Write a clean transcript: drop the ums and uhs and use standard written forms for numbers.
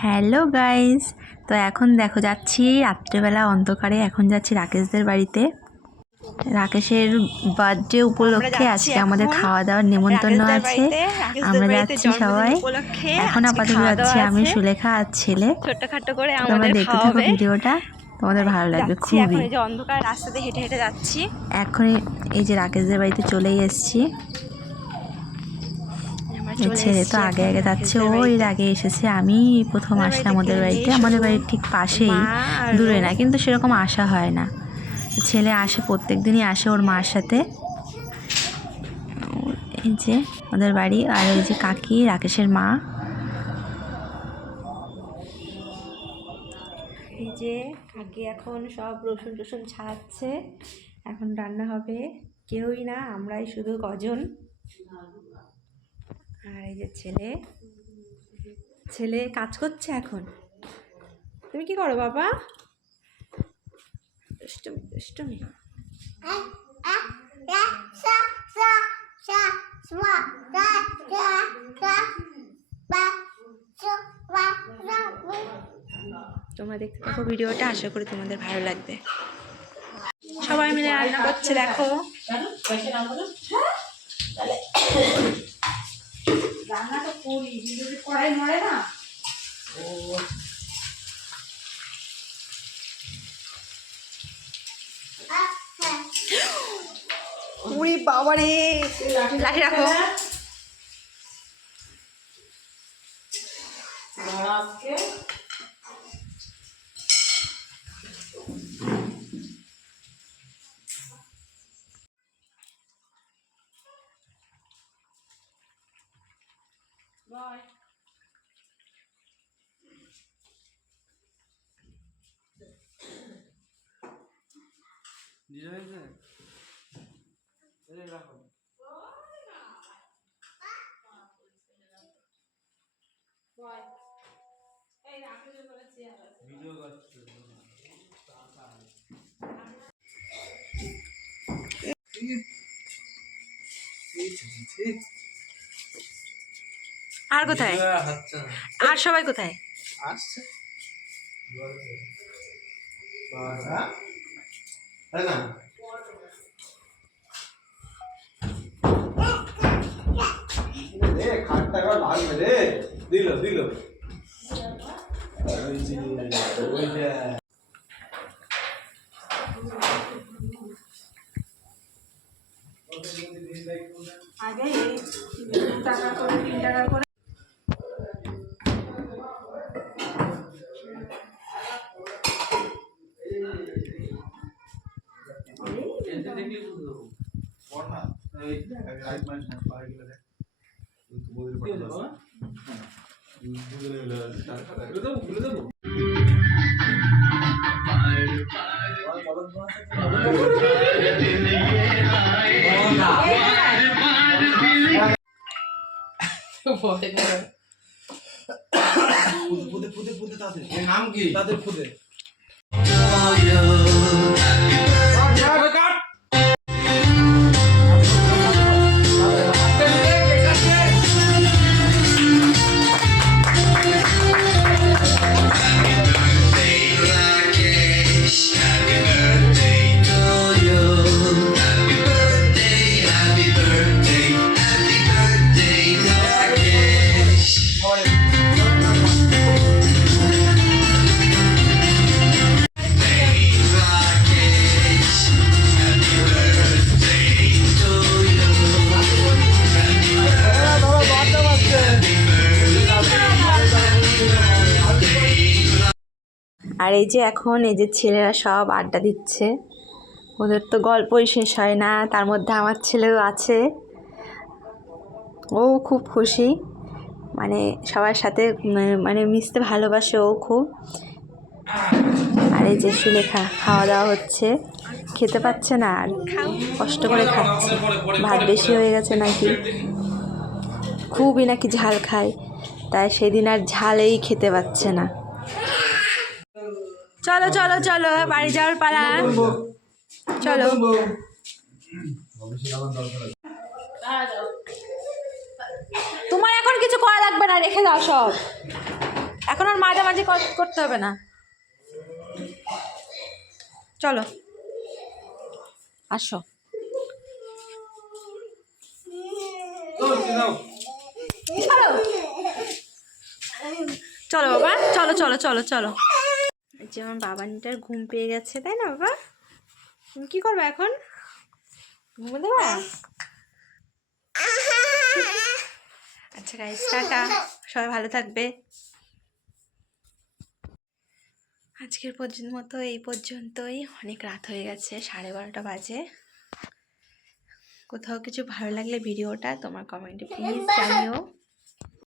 Hello guys, তো এখন দেখো যাচ্ছি রাত্রেবেলা অন্ধকারে। এখন যাচ্ছি রাকেশদের বাড়িতে। রাকেশের বার্থডে উপলক্ষে আজকে আমাদের খাওয়া দাওয়ার নেমন্তন্ন আছে। আমরা যাচ্ছি সবাই। এখন আপাতত যাচ্ছি আমি, সুলেখা আর ছেলে। ছোট্টখাট্টো করে তোমরা দেখতে থাকো ভিডিওটা, তোমাদের ভালো লাগবে খুবই। এখন এই যে অন্ধকার রাস্তাতে হেঁটে হেঁটে যাচ্ছি। এখন এই যে রাকেশদের বাড়িতে চলেই এসেছি। ছেলে তো আগে আগে যাচ্ছে, ও এর আগে এসেছে। আমি প্রথম আসলাম ওদের বাড়িতে। আমাদের বাড়ির ঠিক পাশেই, দূরে না, কিন্তু সেরকম আসা হয় না। ছেলে আসে, প্রত্যেক দিনই আসে ওর মার সাথে। এই যে ওদের বাড়ি, আর এই যে কাকি, রাকেশের মা। এই যে কাকি এখন সব রসুন টসুন ছাড়াচ্ছে। এখন রান্না হবে, কেউই না, আমরাই শুধু কজন। আর এই যে ছেলে কাজ করছে এখন। তুমি কি করো বাবা? দুষ্টুমি। তোমরা দেখতে থাকো ভিডিওটা, আশা করি তোমাদের ভালো লাগবে। সবাই মিলে রান্না করছে, দেখো। রান্নাটা করি, যদি কড়াই নড়ে না। উড়ি বাবা রে, লাঠি রাখো। Bye. আর কোথায়? আর সবাই কোথায়? আসছে। আগে 2 টাকা করে 3 টাকা করে নাম কি তাদের খুদে আর এই যে এখন এই যে ছেলেরা সব আড্ডা দিচ্ছে। ওদের তো গল্পই শেষ হয় না, তার মধ্যে আমার ছেলেও আছে। ও খুব খুশি, মানে সবার সাথে মানে মিশতে ভালোবাসে ও খুব। আর এই যে সুলেখা, খাওয়া দাওয়া হচ্ছে, খেতে পাচ্ছে না আর কষ্ট করে খাচ্ছে। ভাত বেশি হয়ে গেছে নাকি, খুবই নাকি ঝাল খায়, তাই সেদিন আর ঝালেই খেতে পাচ্ছে না। চলো চলো চলো, বাড়ি যাওয়ার পালা, চলো। তোমার এখন কিছু করা লাগবে না, রেখে দাও সব। এখন আর মাঝামাঝি করতে হবে না, চলো আসো। চলো বাবা, চলো চলো চলো চলো। যে আমার বাবানিটার ঘুম পেয়ে গেছে, তাই না বাবা? তুমি কি করবে এখন? ঘুমো দেবা? আচ্ছা গাইস, টাটা, সবাই ভালো থাকবে। আজকের মতো এই পর্যন্তই, অনেক রাত হয়ে গেছে, 12:30 বাজে। কোথাও কিছু ভালো লাগলে ভিডিওটা তোমার কমেন্টে প্লিজ জানিও।